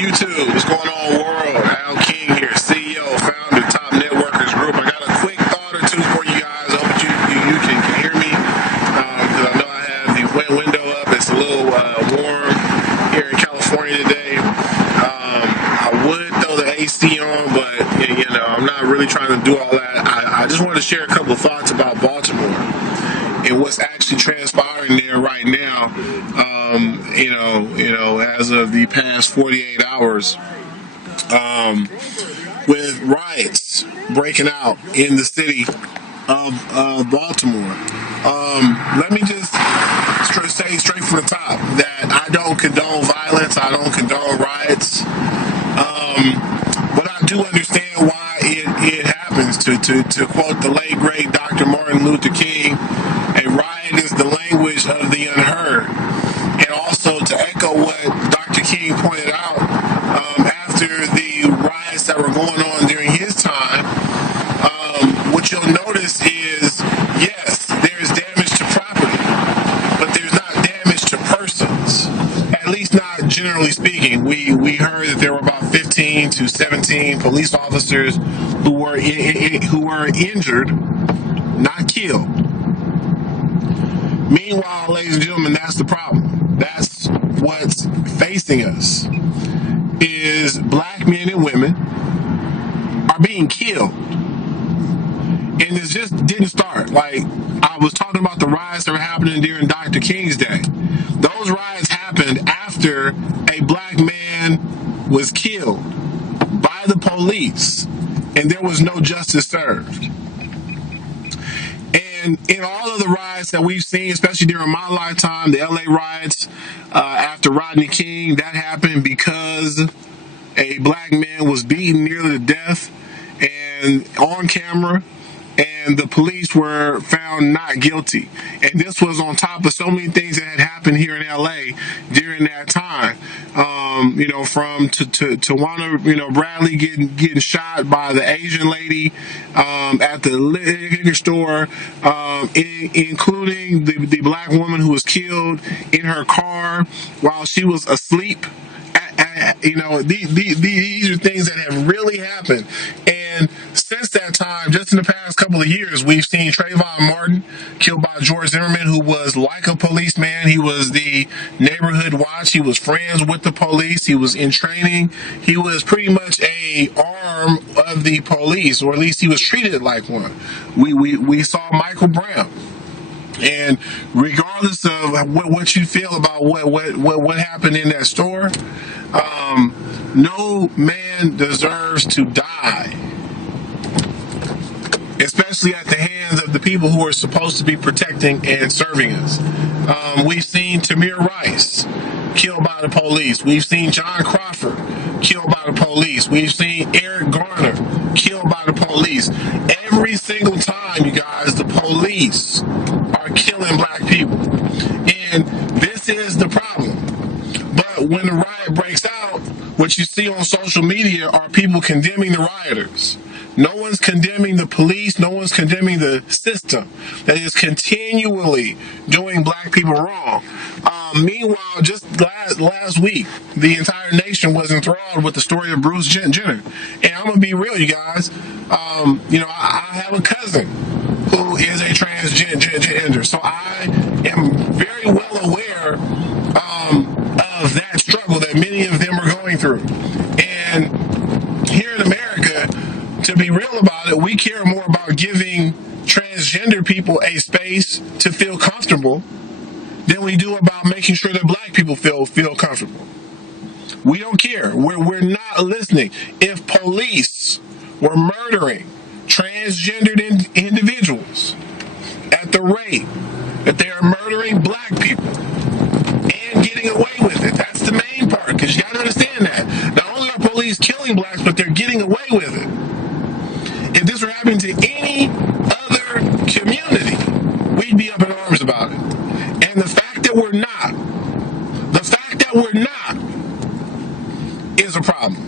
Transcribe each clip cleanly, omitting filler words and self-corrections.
YouTube? What's going on, world? Al King here, CEO, founder, Top Networkers Group. I got a quick thought or two for you guys. I hope you can hear me because I know I have the window up. It's a little warm here in California today. I would throw the AC on, but I'm not really trying to do all that. I just wanted to share a couple of thoughts about Baltimore and what's actually transpiring there right now. As of the past 48 hours, with riots breaking out in the city of Baltimore. Let me just say straight from the top that I don't condone violence. I don't condone riots. But I do understand why it happens. To quote the late great Dr. Martin Luther King, a riot is the language of the unheard. And also to echo what Dr. King pointed out, after the riots that were going on during his time, what you'll notice is, yes, there's damage to property, but there's not damage to persons. At least not generally speaking. We heard that there were about 15 to 17 police officers who were injured, not killed. Meanwhile, ladies and gentlemen, that's the problem. That's what's facing us, is black men and women are being killed. And it just didn't start. Like, I was talking about the riots that were happening during Dr. King's day. Those riots happened after a black man was killed by the police, and there was no justice served. And in all of the riots that we've seen, especially during my lifetime, the LA riots after Rodney King, that happened because a black man was beaten nearly to death and on camera, and the police were found not guilty. And this was on top of so many things that had happened here in LA during that time. From Tawana, Bradley getting shot by the Asian lady at the liquor store, including the black woman who was killed in her car while she was asleep. These are things that have really happened. And since that time, just in the past couple of years, we've seen Trayvon Martin killed by George Zimmerman, who was like a policeman. He was the neighborhood watch. He was friends with the police. He was in training. He was pretty much a arm of the police, or at least he was treated like one. We saw Michael Brown. And regardless of what you feel about what happened in that store, no man deserves to die, especially at the hands of the people who are supposed to be protecting and serving us. We've seen Tamir Rice killed by the police. We've seen John Crawford killed by the police. We've seen Eric Garner killed by the police. Every single time, you guys, the police are killing black people. And this is the problem. But when the riot breaks out, what you see on social media are people condemning the rioters. No one's condemning the police. No one's condemning the system that is continually doing black people wrong. Meanwhile, just last week, the entire nation was enthralled with the story of Bruce Jenner. And I'm going to be real, you guys. I have a cousin who is a transgender. So I am very well aware of that struggle that many of them are going through. And here in America, to be real about it, we care more about giving transgender people a space to feel comfortable than we do about making sure that black people feel comfortable. We don't care. We're not listening. If police were murdering transgendered individuals at the rate that they are murdering black people and getting away with it, that's the main part, because you got to understand that. Not only are police killing blacks, but they're getting away with it. If this were happening to any other community, we'd be up in arms about it. And the fact that we're not is a problem.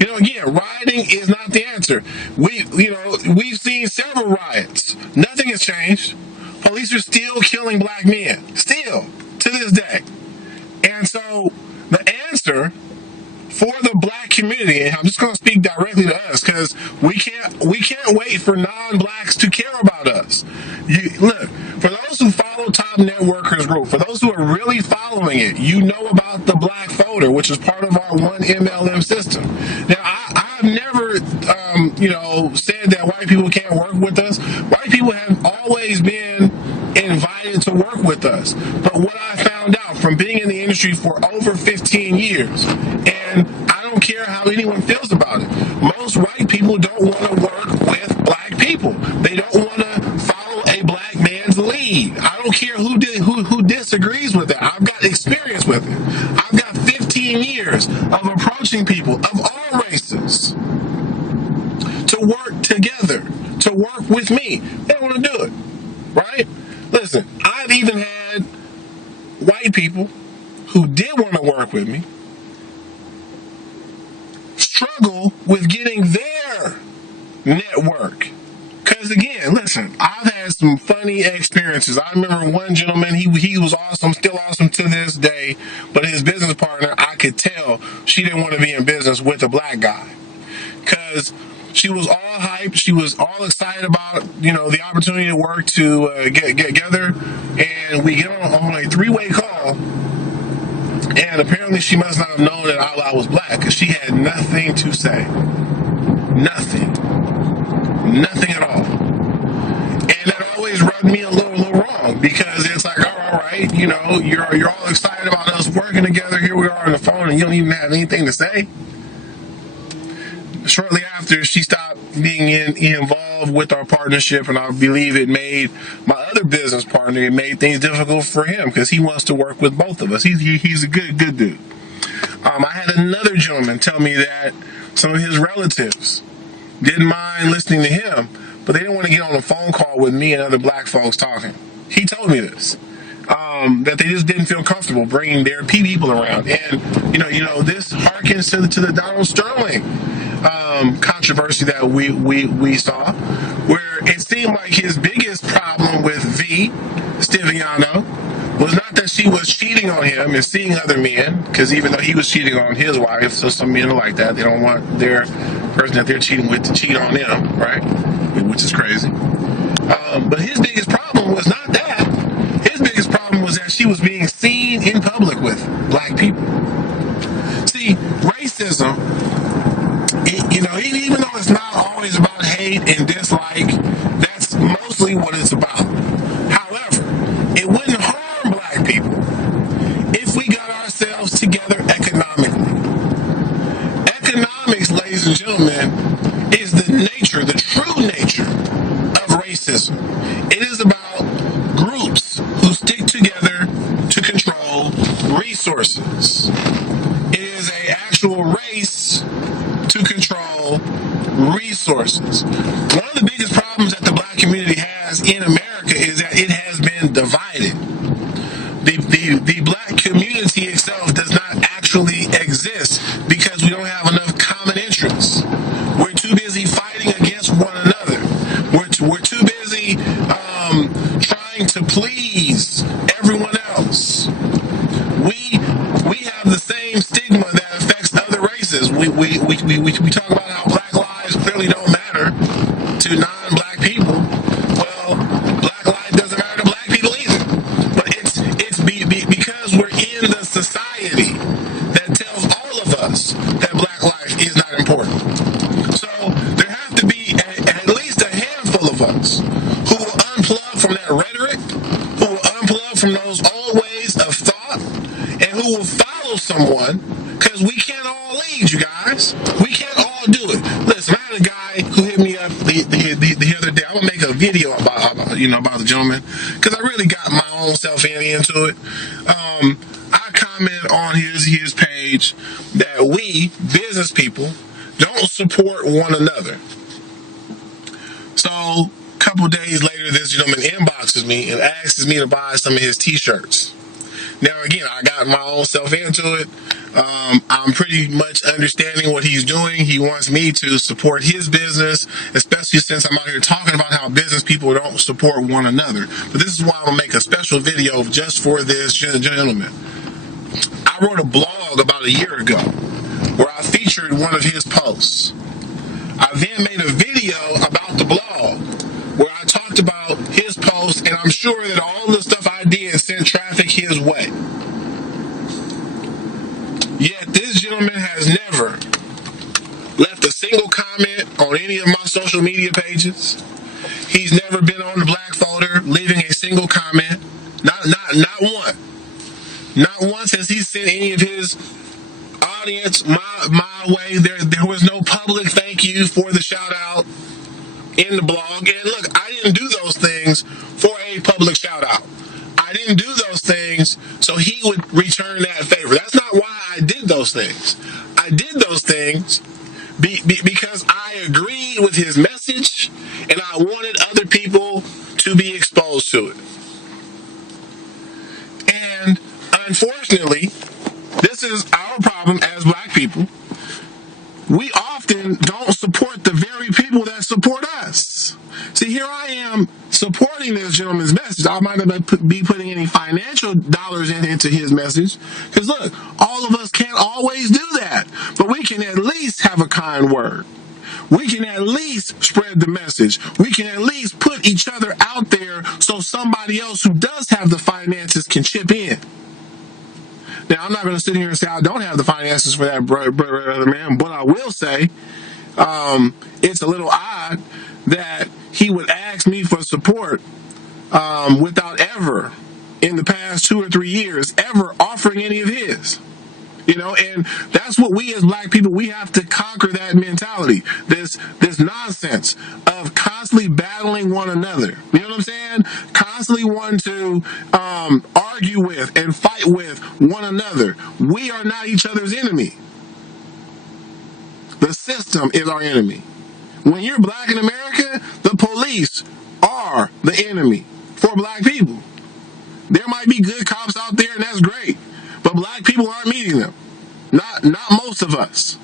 Again, rioting is not the answer. We've seen several riots. Nothing has changed. Police are still killing black men, still to this day. And so the answer for the black community, and I'm just going to speak directly to us because we can't wait for non-blacks to care about us. Look, for those who follow Top Networkers Group, for those who are really following it, you know about the black folder, which is part of our one MLM system. Now, I've never, said that white people can't work with us. White people have always been invited to work with us. But what I found out from being in the industry for over 15 years, and I don't care how anyone feels about it, most white people don't want to work with black people. They don't want to follow a black man's lead. I don't care who disagrees with that. I've got experience with it. I've got 15 years of approaching people of all races to work together, to work with me. They don't want to do it, right? Listen, I've even had white people who did want to work with me struggle with getting their network. Because again, listen, I've had some funny experiences. I remember one gentleman, he was awesome, still awesome to this day, but his business partner, I could tell she didn't want to be in business with a black guy. Because she was all hyped. She was all excited about, the opportunity to work to get together. And we get on a three-way call. And apparently she must not have known that I was black because she had nothing to say. Nothing. Nothing at all. And that always rubbed me a little wrong because it's like, all right, you're all excited about us working together. Here we are on the phone and you don't even have anything to say. Shortly after, she stopped being involved with our partnership, and I believe it made my other business partner, it made things difficult for him because he wants to work with both of us. He's a good dude. I had another gentleman tell me that some of his relatives didn't mind listening to him, but they didn't want to get on a phone call with me and other black folks talking. He told me this. That they just didn't feel comfortable bringing their people around. And, this harkens to the Donald Sterling controversy that we saw, where it seemed like his biggest problem with V. Stiviano was not that she was cheating on him and seeing other men, because even though he was cheating on his wife, so some men are like that. They don't want their person that they're cheating with to cheat on them, right? Which is crazy. But his biggest problem was not that. His biggest problem was that she was being seen in public with black people. See, racism, even though it's not always about hate and dislike, that's mostly what it's about. However, it wouldn't harm black people if we got ourselves together economically. Economics, ladies and gentlemen, is the true nature of racism. It is about groups who stick together to control resources. It is an actual race to control resources. One of the biggest problems that the black community has in America is that it has been divided. The black community itself does not actually exist because we don't have enough common interests. We're too busy fighting against one another. We're too busy trying to please everyone else. We have the same stigma that affects other races. We talk about how black lives clearly don't matter to non-black people. Well, black life doesn't matter to black people either. But it's because we're in the society that tells all of us that black life is not important. So there have to be at least a handful of us who will unplug from that rhetoric, who will unplug from those old ways of thought, and who will follow someone, because we can't all lead, you guys. We can't all do it. Listen, I had a guy who hit me up the other day. I'm gonna make a video about the gentleman, because I really got my own self into it. I commented on his page that we business people don't support one another. So a couple days later, this gentleman inboxes me and asks me to buy some of his t-shirts. Now, again, I got my own self into it. I'm pretty much understanding what he's doing. He wants me to support his business, especially since I'm out here talking about how business people don't support one another. But this is why I'm going to make a special video just for this gentleman. I wrote a blog about a year ago where censored one of his posts. I then made a video about the blog where I talked about his post, and I'm sure that all the stuff I did sent traffic his way. Yet this gentleman has never left a single comment on any of my social media pages. He's never been on the black folder leaving a single comment. Not one. Not once has he sent any of his audience my way. There was no public thank you for the shout out in the blog. And look, I didn't do those things for a public shout out. I didn't do those things so he would return that favor. That's not why I did those things. I did those things because I agreed with his message and I wanted other people to be exposed to it. And unfortunately, this is our problem as black people. We often don't support the very people that support us. See, here I am supporting this gentleman's message. I might not be putting any financial dollars into his message. Because look, all of us can't always do that. But we can at least have a kind word. We can at least spread the message. We can at least put each other out there so somebody else who does have the finances can chip in. Now, I'm not going to sit here and say I don't have the finances for that, brother man, but I will say it's a little odd that he would ask me for support without ever, in the past 2 or 3 years, ever offering any of his. And that's what we as black people, we have to conquer that mentality, this nonsense of constantly battling one another. You know what I'm saying? Constantly wanting to argue with and fight with one another. We are not each other's enemy. The system is our enemy. When you're black in America, the police are the enemy for black people. There might be good cops out there, and that's great. But black people aren't meeting them. Not most of us.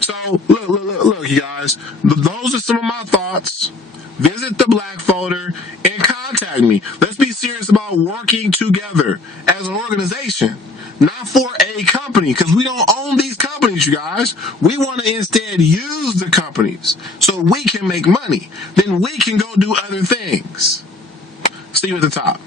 So look, you guys. Those are some of my thoughts. Visit the black folder and contact me. Let's be serious about working together as an organization, not for a company, because we don't own these companies, you guys. We want to instead use the companies so we can make money. Then we can go do other things. See you at the top.